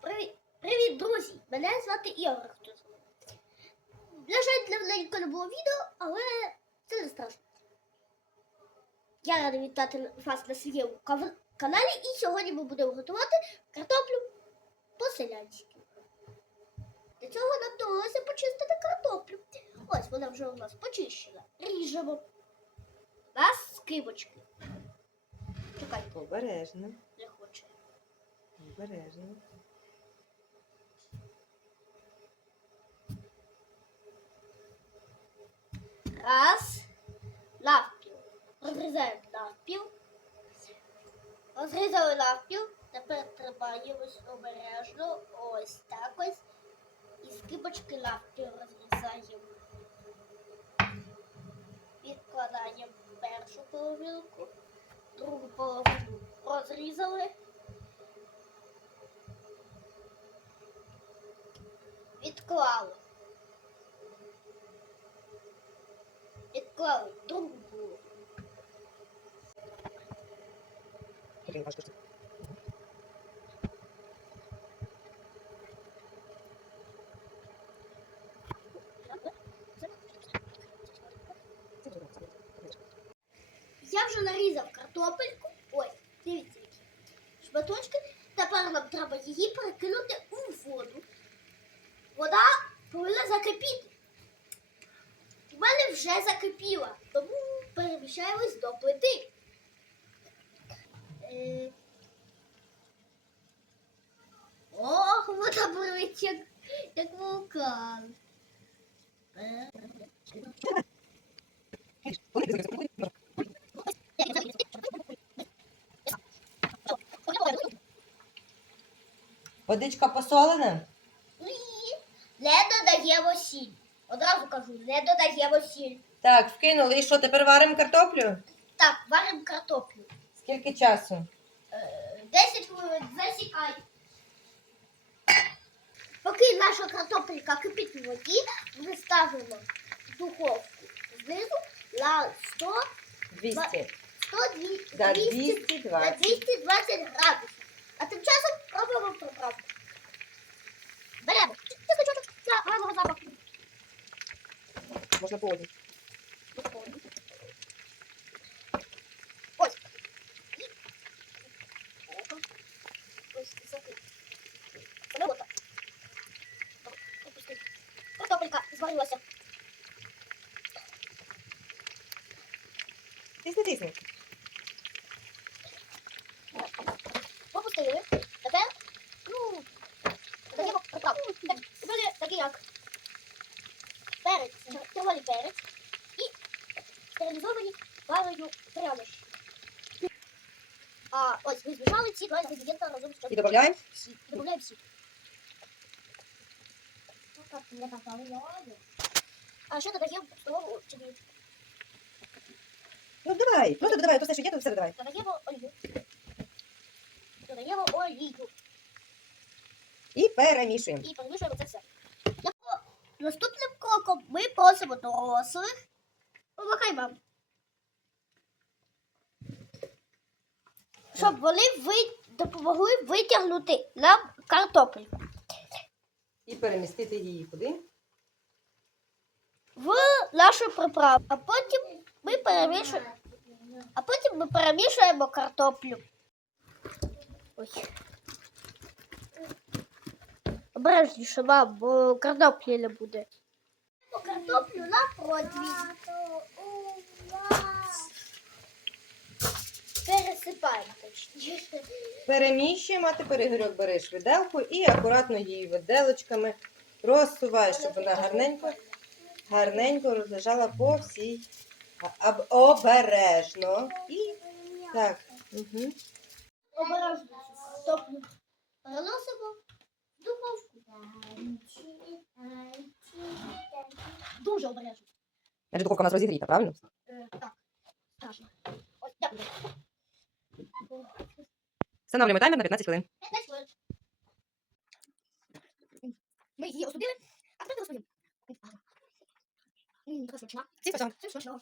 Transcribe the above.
Привіт, привіт, друзі! Мене звати Ігор. хто це. На жаль, давненько не було відео, але це не страшно. Я рада вітати вас на своєму каналі, і сьогодні ми будемо готувати картоплю по-селянськи. Для цього нам довелося почистити картоплю. Ось вона вже у нас почищена. Ріжемо. На скибочки. Чекай, Обережно, не хоче. обережно. Раз. Навпіл. Розрізаємо навпіл. Розрізали навпіл. Тепер тримаємо обережно. Ось так ось. І скибочки навпіл розрізаємо. Відкладаємо першу половинку. Другу половину розрізали. Відклали. Відклали другу половину. Блін, важко. ж. Це вже Я вже нарізав картопельку. Ось, дивіться, які шматочки. Тепер нам треба її перекинути у воду. Вода повинна закипіти. Вже закипіла, тому переміщаємось до плити. Е... Ох, вода брить, як, як вулкан. Е. Водичка посолена? Ні, не додаємо сіль. Одразу кажу, не додаємо сіль. Так, вкинули. І що, тепер варимо картоплю? Так, варимо картоплю. Скільки часу? Е, 10 хвилин засікай. Поки наша картопелька кипить у воді, ми ставимо в духовку знизу на 100, 200. 100 200, Да, 200 на 220. 220 градусів. А тим часом пробуємо приправку. Беремо тискачочок для гарного запаху. Можна по одній. Ось. Ось закрив. Опусти. Картопелька зварилася. Тисни, тисни. Попустили. Тепер, ну, додаємо приправку. Так, мене такий як перець, червоний перець і стерилізовані парою прянощі. А ось ми змішали ці два інгредієнта разом з І додаємо? Всі. Добавляємо всі. А ще додаємо столову чебію. Ну давай, просто додавай, то все, що є, то все додавай. Додаємо олію. Додаємо олію. І перемішуємо. І перемішуємо це все. Як- Наступним ми просимо дорослих. Помагай вам. Щоб вони ви... допомогли витягнути нам картопельку. І перемістити її куди? в нашу приправу. А потім ми перемішуємо. А потім ми перемішуємо картоплю. Ой. Обережніше, мам, бо картоплі не буде. Картоплю на противень. Пересипаємо точніше. Переміщуємо, а тепер Ігорьок береш виделку і акуратно її виделочками розсуваєш, щоб вона гарненько, гарненько розлежала по всій об- обережно. І так. Угу. Обережно картоплю. Переносимо в духовку. Дуже обережно. Значить, духовка у нас розігріта, правильно? Е, так, страшно. Ось, дякую. Встановлюємо таймер на 15 хвилин. 15 хвилин. Ми її осудили, а тепер розповім. Ммм, така смачна. Всім смачно. Це смачно.